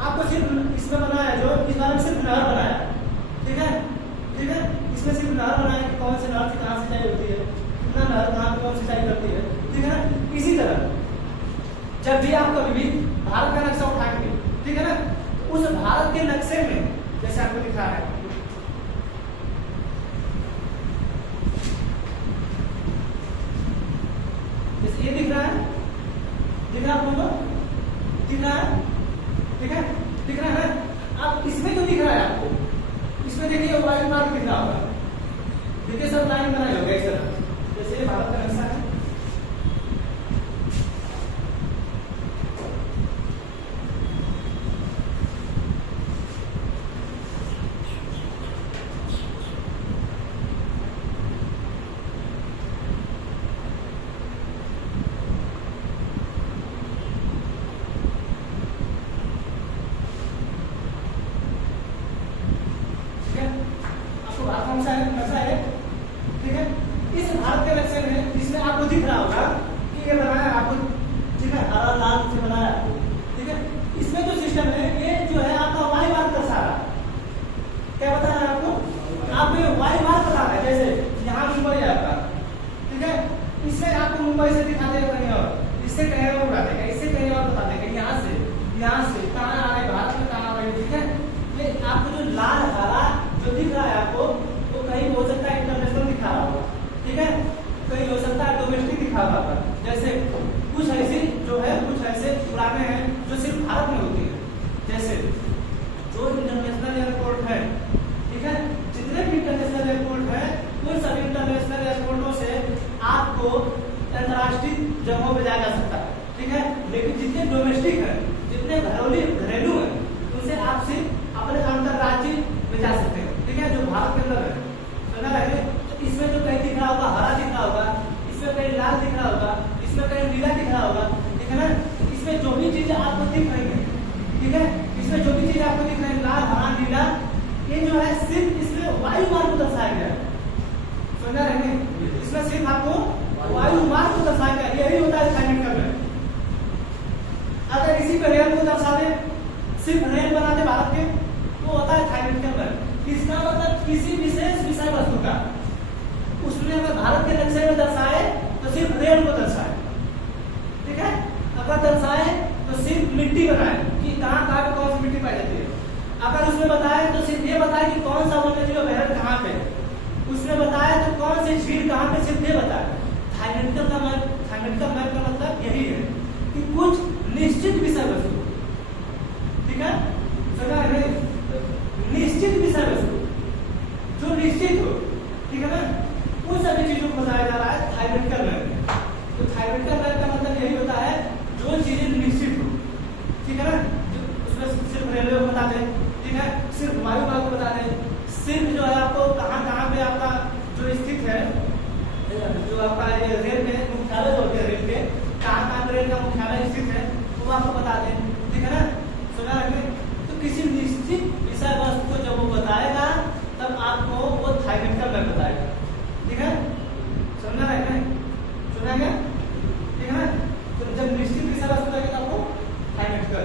आपको सिर्फ इसमें बनाया, जो इस वाले में सिर्फ नहर बनाया, ठीक है, ठीक है, इसमें सिर्फ नहर बनाया कि कौन से नहर से कहाँ सिंचाई होती है, कितना नहर कहाँ कौन सिंचाई करती है, ठीक है ना। इसी तरह जब भी आप कभी भी भारत का नक्शा उठाएंगे, ठीक है ना, उस भारत के नक्शे में जैसे आपको दिखा है, जैसे ये दिख रहा है, दिख रहा है आपको, दिख रहा है, ठीक है, दिख रहा है। अब इसमें जो दिख रहा है आपको, इसमें देखिए वायु मार्ग दिख रहा होगा, देखिए सब लाइन बनाए होगा इस तरह, जैसे ये भारत का नक्शा है, नक्शा है, ठीक है। इस भारत के नक्शे में जिसमें आपको दिख रहा होगा कि ये बनाया आपको, ठीक है, हरा लाल से बनाया आपको, ठीक है। इसमें जो सिस्टम है ये जो है आपका वायु मार्ग दर्शा रहा है, क्या बता रहा है आपको ये वायु मार्ग बता रहा है। जैसे यहाँ मुंबई है आपका, ठीक है, इसमें आपको मुंबई से दिखा देगा कहीं और, इससे कहीं और बता देगा, इससे कहीं और बता देगा, यहाँ से कहाँ आ रहे, भारत में कहाँ आ रहे, ठीक है। ये आपको जो लाल हरा जो दिख रहा है आपको, तो कहीं हो सकता है इंटरनेशनल दिखा रहा होगा, ठीक है, कहीं हो सकता है डोमेस्टिक दिखा रहा होगा। जैसे कुछ ऐसी जो है, कुछ ऐसे उड़ाने हैं जो सिर्फ भारत में होती है, जैसे जो इंटरनेशनल एयरपोर्ट है, ठीक है, जितने भी इंटरनेशनल एयरपोर्ट है उन सभी इंटरनेशनल एयरपोर्टों से आपको अंतर्राष्ट्रीय जगहों पर जाया जा सकता है, ठीक है। लेकिन जितने डोमेस्टिक है, जितने घरेलू है, उनसे आप सिर्फ अपने अंतर्राज्यीय में जा सकते हैं, ठीक है, जो भारत के अंदर है, समझा लगे। तो इसमें जो कहीं दिख रहा होगा हरा दिख रहा होगा, इसमें कहीं लाल दिख रहा होगा, इसमें कहीं नीला दिख रहा होगा, ठीक है ना। इसमें जो भी चीजें आपको दिख रही है, ठीक है, इसमें जो भी चीजें आपको दिख रही है, लाल हरा नीला, ये जो है सिर्फ इसमें वायु मार्ग को दर्शाया गया है, समझा रहेंगे। इसमें सिर्फ आपको वायु मार्ग को दर्शाया गया, यही होता है थाईलैंड का। अगर इसी पे रेल को दर्शा दे, सिर्फ रेल बना दे भारत के, तो होता है थाईलैंड मैप। इसका मतलब किसी विशेष विषय वस्तु का उसमें अगर भारत के नक्शे में दर्शाए तो सिर्फ रेल को दर्शाए, ठीक है। अगर दर्शाए तो सिर्फ मिट्टी बनाए कि कहाँ कहाँ पे कौन सी मिट्टी पाई जाती है। अगर उसमें बताए तो सिर्फ ये बताए कि कौन सा वन्यजीव अभयारण्य कहाँ पे है। उसमें बताया तो कौन सी झील कहाँ पे, सिर्फ ये बताए। थाईलैंड का मैप का मतलब यही है कि कुछ निश्चित विषय वस्तु, ठीक है, सुना है नहीं, निश्चित विषय वस्तु जो निश्चित हो, ठीक है ना, उन सभी चीजों को बताया जा रहा है थाईलैंड का मैप। तो थाईलैंड का मैप का मतलब यही होता है जो चीजें निश्चित हो, ठीक है ना, जो उसमें सिर्फ रेलवे को बता दें, ठीक है, सिर्फ वायु मार्ग को बता दें, सिर्फ जो है आपको कहाँ कहाँ पे आपका जो स्थित है, जो आपका रेल में मुख्यालय होते हैं, रेल के कहाँ कहाँ रेल का मुख्यालय स्थित है वो आपको बता दें, ठीक है ना, सुना रखने। तो किसी निश्चित विषय वस्तु को जब वो बताएगा तब आपको वो थाईलैंड का मैप बताएगा, ठीक है, सुनना रखने, सुना गया, ठीक है ना। तो जब निश्चित विषय वस्तु रहेगा तब वो थाईलैंड का,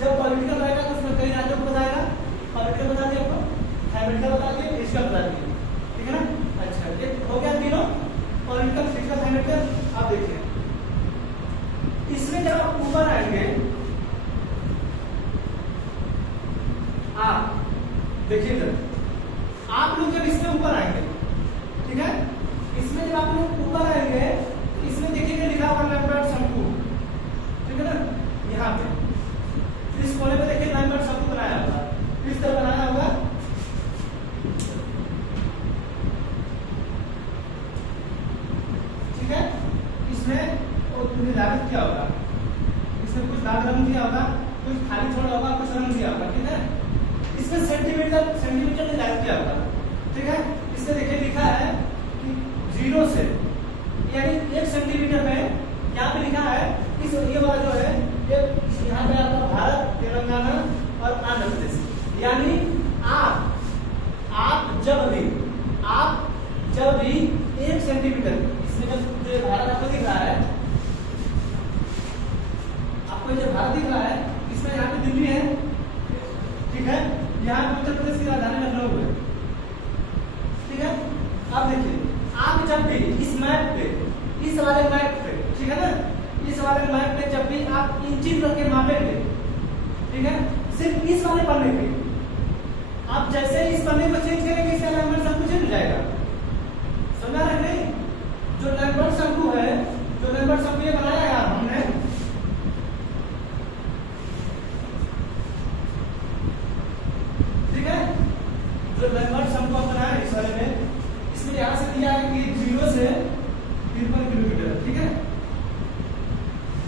जब पॉलिटिकल रहेगा तो उसमें कई राज्यों को बताएगा, पॉलिटिकल बता दिया आपको, थाईलैंड का बता दिया, इसका बता दिया, ठीक है ना। अच्छा, ये हो गया तीनों, पॉलिटिकल, फिजिकल, थाईलैंड का। आप देखिए इसमें जब आप ऊपर आएंगे, आप देखिए इधर, आप लोग जब इसमें ऊपर आएंगे, ठीक है, इसमें जब आप लोग ऊपर आएंगे इसमें देखिएगा लिखा हुआ लैम्बर्ट शंकु, ठीक है ना, यहाँ पे इस कोने पे देखिए लैम्बर्ट शंकु बनाया होगा, इस तरह बनाया होगा, ठीक है। इसमें निर्धारित किया होगा, इसमें कुछ लाल रंग दिया होगा, कुछ खाली छोड़ा होगा, कुछ रंग दिया होगा, ठीक है। इसमें सेंटीमीटर निर्धारित किया होगा, ठीक है। इसमें देखिए लिखा है कि 0 से यानी 1 सेंटीमीटर में यहाँ पे लिखा है इस ये वाला जो है ये यहाँ पे आपका भारत, तेलंगाना और आंध्र प्रदेश, यानी आप जब भी 1 सेंटीमीटर, इसमें जो भारत आपको दिख रहा है, आपको जो भारत दिख रहा है, इसमें यहाँ पे दिल्ली है, ठीक है, यहाँ पे उत्तर प्रदेश की राजधानी लखनऊ है, ठीक है। अब देखिए आप जब भी इस मैप पे, इस वाले मैप पे, ठीक है ना, इस वाले मैप पे जब भी आप इंची रख के मापेंगे, ठीक है, सिर्फ इस वाले पन्ने पे, आप जैसे इस पन्ने को चेंज करेंगे इसका लैम्बर्ट शंकु चेंज हो जाएगा, समझा रहे नहीं। जो लैम्बर्ट शंकु है, जो लैम्बर्ट शंकु ये बनाया है हमने, ठीक है, जो लैम्बर्ट शंकु बनाया है इस वाले में, इसमें यहां से दिया है कि 0 से 53 किलोमीटर, ठीक है।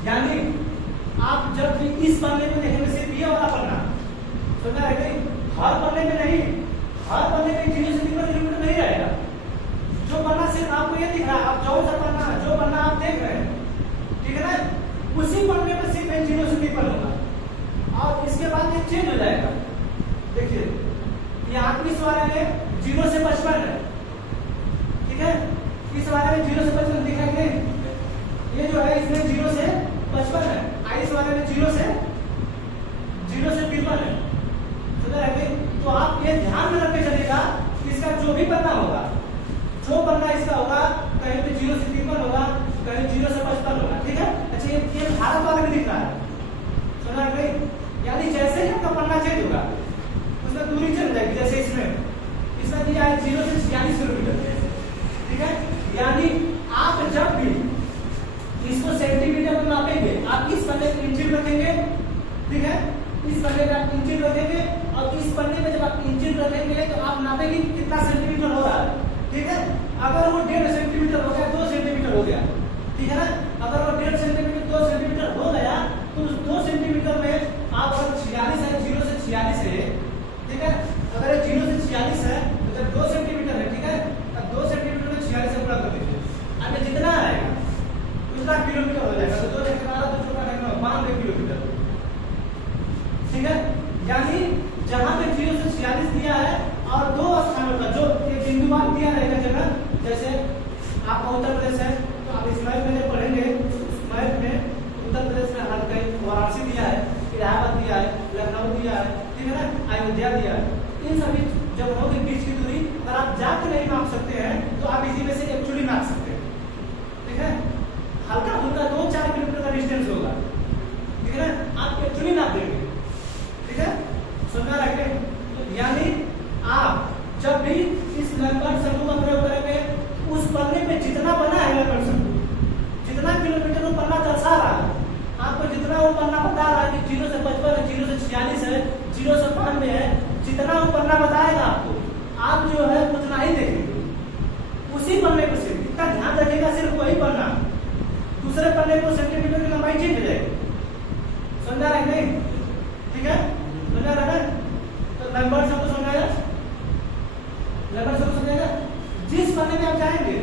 यानी आप जब भी इस पन्ने को देखेंगे, सिर्फ ये वाला पन्ना, समझा है नहीं, हर पन्ने में नहीं, हर पन्ने में 0 से 53 किलोमीटर नहीं रहेगा। जो पन्ना सिर्फ आपको ये दिख रहा है, आप जो पन्ना आप देख रहे हैं, ठीक है ना, उसी पन्ने पर सिर्फ 0 से 53 होगा और इसके बाद ये चेंज हो जाएगा। देखिए यहाँ इस वाले में 0 से 55 है, ठीक है, इस वाले में 0 से 55 दिख रहा है, ये जो है इसमें 0 से 55 है, इस वाले में 0 से 53 है, तो आप ये ध्यान में रख के चलिएगा, इसका जो भी पन्ना होगा, जो पन्ना इसका होगा, कहीं पे 0 से 53 होगा, कहीं 0 से 55 होगा, ठीक है। अच्छा, ये भारत वाले में दिख रहा है, सुना है, यानी जैसे ही आपका पन्ना चेंज होगा उसमें दूरी चल जाएगी, जैसे इसमें दिया है 0 से 46 किलोमीटर, ठीक है। यानी आप जब भी इसको सेंटीमीटर में मापेंगे, आप इस पन्ने को इंची रखेंगे, ठीक है, इस पन्ने पे आप इंची रखेंगे और इस पन्ने पे जब आप इंची रखेंगे तो आप नापेंगे कितना सेंटीमीटर हो रहा है, ठीक है। अगर वो 1.5 सेंटीमीटर हो गया, 2 सेंटीमीटर हो गया, ठीक है ना, अगर वो 1.5 सेंटीमीटर 2 सेंटीमीटर हो गया तो उस 2 सेंटीमीटर में आप अगर 46 है, 0 से 46 है, ठीक है, अगर 0 से 46 है तो जब 2 सेंटीमीटर है, ठीक है, अब 2 सेंटीमीटर में 46 से गुणा कर दीजिए, अब जितना आएगा उतना किलोमीटर हो जाएगा, तो 2 से 92 किलोमीटर, ठीक है। यानी जहां पे 0 से 46 दिया है और 2 स्थानों का जो ये बिंदुवार दिया रहेगा जगह, जैसे आपका उत्तर प्रदेश है तो आप इस मैप में जब पढ़ेंगे, उस मैप में उत्तर प्रदेश में हर कहीं वाराणसी दिया है, इलाहाबाद दिया है, लखनऊ दिया है, ठीक है ना, अयोध्या दिया है। इन सभी जगहों के बीच की दूरी अगर आप जाके नहीं माप सकते हैं तो आप इसी में से एक्चुअली माप सकते हैं, ठीक है। हल्का फुल्का 2-4 किलोमीटर का डिस्टेंस होगा, ठीक है ना, आप एक्चुअली नाप देंगे, ठीक है, समझ रहे हैं। यानी आप जब भी इस लंबवत शंकु का प्रयोग करेंगे, उस पन्ने पे जितना बना है लंबवत शंकु, जितना किलोमीटर वो पन्ना दर्शा रहा है, आपको जितना वो पन्ना बता रहा है कि 0 से 55 है, 0 से 46 है, 0 से 92 है, जितना वो पन्ना बताएगा आपको, आप जो है उतना ही देखेंगे उसी पन्ने को। सिर्फ इतना ध्यान रखिएगा, सिर्फ वही पन्ना, दूसरे पन्ने को सेंटीमीटर की लंबाई चेंज हो जाएगी, समझा रहे नहीं, ठीक है, समझा रहा है। तो लंबवत शंकु समझाया, लंबवत शंकु समझाएगा। जिस पन्ने में आप जाएंगे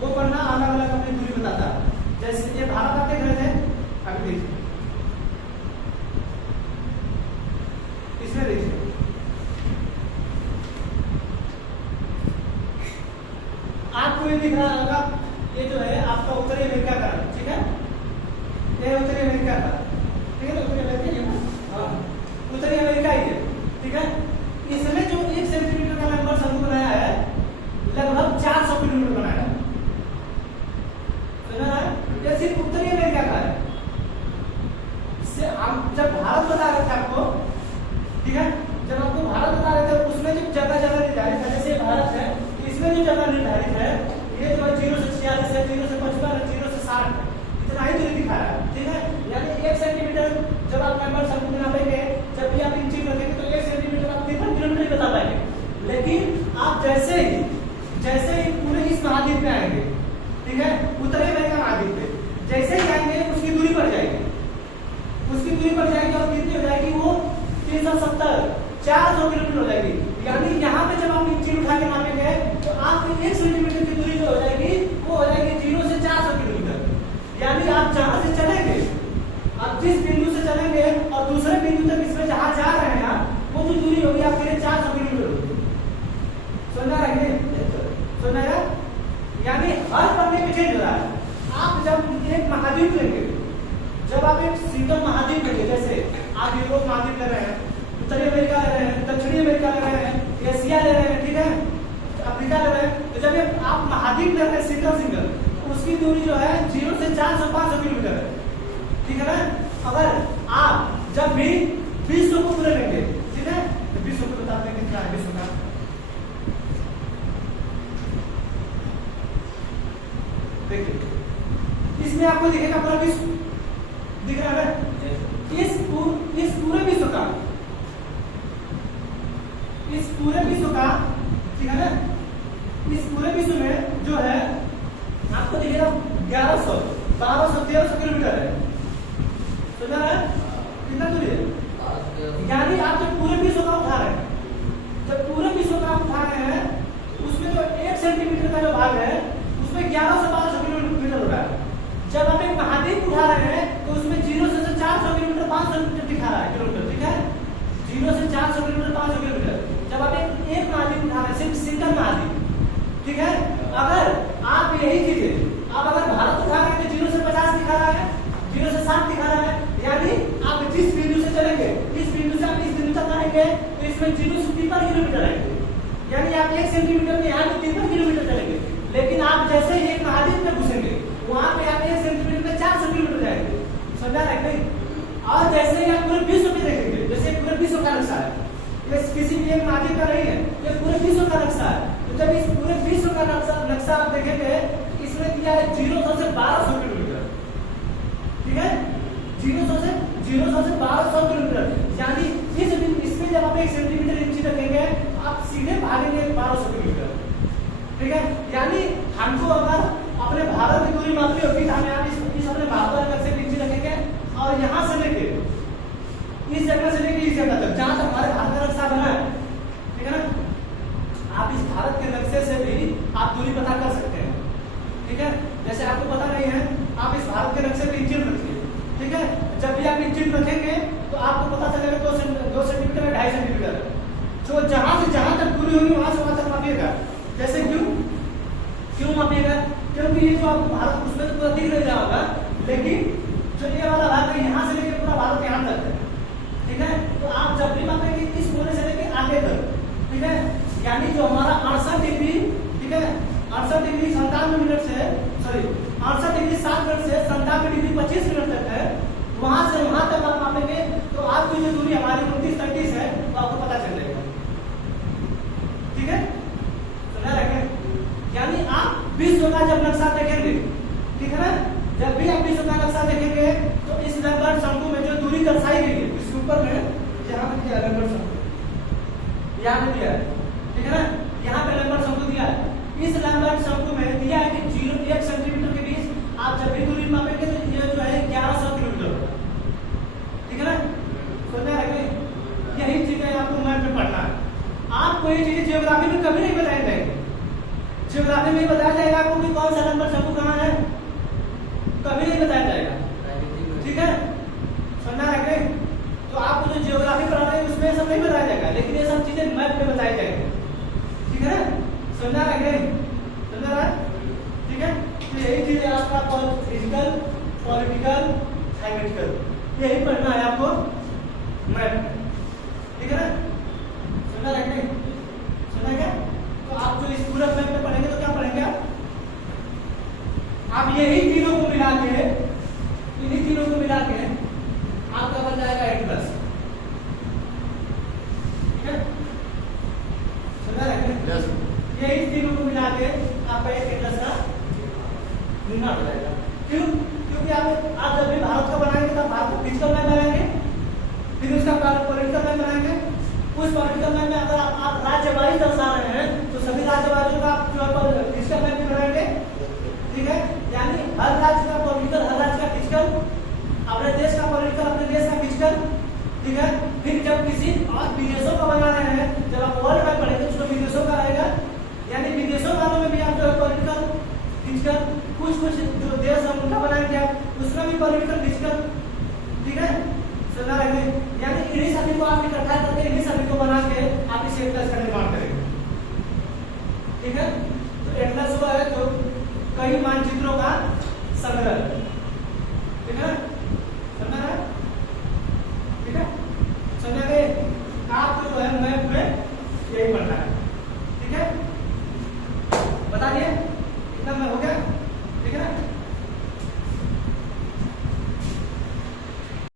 वो पन्ना अलग अलग अपनी दूरी बताता है। जैसे ये भारत आप देख रहे थे, अभी देखिए इसमें देखिए, आपको ये दिख रहा होगा, ये जो है आपका उत्तरी अमेरिका का, ठीक है, ये उत्तरी अमेरिका का, ठीक है ना, उत्तरी अमेरिका ये ना, हाँ उत्तरी अमेरिका ही है, ठीक है। इसमें जो 1 सेंटीमीटर का लंबवत शंकु बनाया है, लगभग 400 किलोमीटर बनाया है, समझ रहा है। ये सिर्फ उत्तरी अमेरिका का है। जब भारत बता रहे थे आपको, ठीक है, जब आपको भारत बता रहे थे उसमें जो जगह जगह निर्धारित है, जैसे भारत है, इसमें जो जगह निर्धारित है ये जो है 0 से 46 है, 0 से 55 है, 0 से 60 है, इतना ही दूरी दिखा रहा है, ठीक है। यानी 1 सेंटीमीटर जब आप लंबवत शंकु नापेंगे, जब भी आप इंची रखेंगे तो 1 सेंटीमीटर आप 53 किलोमीटर ही बता पाएंगे। लेकिन आप जैसे ही पूरे इस महाद्वीप में आएंगे, ठीक है, उत्तरी अमेरिका महाद्वीप पे जैसे ही आएंगे उसकी दूरी बढ़ जाएगी, उसकी दूरी बढ़ जाएगी और कितनी हो जाएगी वो 370 400 किलोमीटर हो जाएगी। यानी यहाँ पे जब आप इंची उठा के नापेंगे तो आपकी 1 सेंटीमीटर की दूरी जो हो जाएगी वो हो जाएगी 0 से 400 किलोमीटर। यानी आप जहां से चलेंगे, आप जिस बिंदु से चलेंगे और दूसरे बिंदु तक इसमें जहां जा रहे हैं आप, वो जो दूरी होगी आपके लिए 400 किलोमीटर होगी, समझा रहे हैं, समझा। यानी हर पन्ने पे चेंज हो रहा है। आप जब एक महाद्वीप लेंगे, जब आप एक सिंगल महाद्वीप लेंगे, जैसे आप यूरोप महाद्वीप ले रहे हैं, उत्तरी अमेरिका ले रहे हैं, दक्षिणी अमेरिका ले रहे हैं, एशिया ले रहे हैं, ठीक है, अफ्रीका ले रहे हैं, तो जब आप महाद्वीप ले रहे हैं सिंगल, तो उसकी दूरी जो है 0 से 400-500 किलोमीटर है, ठीक है ना। अगर आप जब भी विश्व को पूरे लेंगे, ठीक है, तो विश्व को बताते हैं कितना है विश्व का, देखिए इसमें आपको दिखेगा पूरा विश्व दिख रहा है। इस पूरे विश्व का, इस पूरे विश्व का, ठीक है ना, इस पूरे विश्व में जो है आपको दिखेगा 1100 1200 1300 किलोमीटर है, समझ रहा है कितना दूरी है। यानी आप जब पूरे विश्व का उठा रहे हैं, जब पूरे विश्व का उठा रहे हैं, उसमें जो 1 सेंटीमीटर का जो भाग है उसमें 1100 से 1200 किलोमीटर हो रहा है। जब आप एक महाद्वीप उठा रहे हैं तो उसमें 0 से 400 किलोमीटर 500 किलोमीटर दिखा रहा है, किलोमीटर, ठीक है, 0 से 400 किलोमीटर 500 किलोमीटर। जब आप एक महाद्वीप उठा रहे हैं, सिर्फ सिंगल महाद्वीप, ठीक है। अगर आप यही चीजें आप अगर भारत उठा रहे हैं तो 0 से 50 दिखा रहा है, 0 से 60 दिखा रहा है। यानी आप जिस बिंदु से चलेंगे, इस बिंदु से आप इस बिंदु तक आएंगे तो इसमें 0 से 53 किलोमीटर आएंगे। यानी आप 1 सेंटीमीटर में यहाँ पे 53 किलोमीटर चलेंगे। लेकिन आप जैसे ही एक महाद्वीप में घुसेंगे, वहां पे आप 1 सेंटीमीटर में 400 किलोमीटर जाएंगे, समझा रहे नहीं। और जैसे ही आप पूरे विश्व में देखेंगे, जैसे पूरे विश्व का नक्शा है, ये किसी भी एक महाद्वीप का नहीं है, ये पूरे विश्व का नक्शा है। तो जब इस पूरे विश्व का नक्शा आप देखेंगे, इसमें दिया है 0 से 1200 किलोमीटर, ठीक है, 0 से 1200 किलोमीटर। यानी इसमें जब आप 1 सेंटीमीटर इंची रखेंगे, आप सीधे भागेंगे 1200 किलोमीटर, ठीक है। यानी हमको अगर अपने भारत की दूरी मापनी होगी तो हमें इस अपने भारत का इंची रखेंगे और यहाँ से लेके इस जगह से लेके इस जगह तक, जहां तक हमारे भारत का नक्शा बना है, ठीक है ना। आप इस भारत के नक्शे से भी आप दूरी पता कर सकते हैं, ठीक है। जैसे आपको पता नहीं है, आप इस भारत के नक्शे पे इंची रखिए, ठीक है। जब भी आप इंची रखेंगे तो आपको पता चलेगा 2 सेंटीमीटर या 2.5 सेंटीमीटर, जो जहां से जहां तक दूरी होगी वहां से वहां तक मापिएगा। जैसे क्यों मापिएगा? क्योंकि ये जो आपको भारत उसमें तो पूरा दिख नहीं रहा होगा, लेकिन जो ये वाला भाग है यहाँ से लेके पूरा भारत यहाँ तक है, ठीक है। तो आप जब भी मापेंगे इस कोने से लेके आगे तक, ठीक है, यानी जो हमारा 68 डिग्री, ठीक है, 68 डिग्री 97 मिनट से, सॉरी 68 डिग्री 7 मिनट से 97 डिग्री 25 मिनट तक है, वहां से वहां तक आप मापेंगे तो आपकी जो दूरी हमारी 29-30 है वो आपको पता चल जाएगा, ठीक है। सुना रखें, यानी आप विश्व का जब नक्शा देखेंगे, ठीक है ना, जब भी आप विश्व का नक्शा देखेंगे तो इस लंबवत शंकु में जो दूरी दर्शाई गई है इसके ऊपर में यहाँ पे दिया है लंबवत शंकु, यहाँ पे दिया है, ठीक है ना, यहाँ पे लंबवत शंकु दिया है। इस लंबवत शंकु में दिया है कि 0-1 सेंटीमीटर के बीच आप जब भी दूरी मापेंगे तो ये जो है 1100 किलोमीटर होगा, ठीक है ना। समझ आ गई, यही चीजें आपको मैप में पढ़ना है। आपको ये चीजें ज्योग्राफी में कभी नहीं बताई जाएंगे, ज्योग्राफी में बताया जाएगा आपको कि कौन सा लंबवत शंकु कहाँ है, कभी नहीं बताया जाएगा, ठीक है। समझना है कि तो आपको जो ज्योग्राफी पढ़ा रहे हैं उसमें सब नहीं बताया जाएगा, लेकिन ये सब चीजें मैप में बताई जाएंगी, ठीक है। समझना है कि समझ रहा है, ठीक है। तो यही चीज है आपका फिजिकल, पॉलिटिकल, क्लाइमेटिकल, यही पढ़ना है आपको मैप में, ठीक है ना। समझना है कि समझना क्या, तो आप जो इस पूरा मैप में पढ़ेंगे तो क्या पढ़ेंगे आप यही तीनों को मिला के, इन्हीं तीनों को मिला के आपका बन जाएगा एटलस, ठीक है। समझा रहे, यही तीनों को मिला के आपका एक एटलस का निर्माण हो जाएगा। क्यों? क्योंकि आप जब भी भारत का बनाएंगे तो भारत को फिजिकल मैप बनाएंगे, फिर उसका पॉलिटिकल मैप बनाएंगे। उस पॉलिटिकल मैप में अगर आप राज्य वाइज दर्शा रहे हैं तो सभी राज्य वाइजों का आप जो फिजिकल मैप भी बनाएंगे, ठीक है। यानी हर राज्य का पॉलिटिकल, हर राज्य का फिजिकल, अपने देश का पॉलिटिकल, अपने देश का फिजिकल, ठीक है। फिर जब किसी और विदेशों का बना रहे हैं, जब आप वर्ल्ड मैप पढ़ेंगे तो उसमें विदेशों का रहेगा, यानी विदेशों वालों में भी आप जो है पॉलिटिकल, फिजिकल, कुछ जो देश है उनका बनाएंगे आप, उसमें भी पॉलिटिकल, फिजिकल, ठीक है। सुना रहे, यानी इन्हीं सभी को आप इकट्ठा करके इन्हीं सभी को बना के आप इस एटलस का निर्माण करेंगे, ठीक है। तो एटलस वो है तो कई मानचित्रों का संग्रह, ठीक है।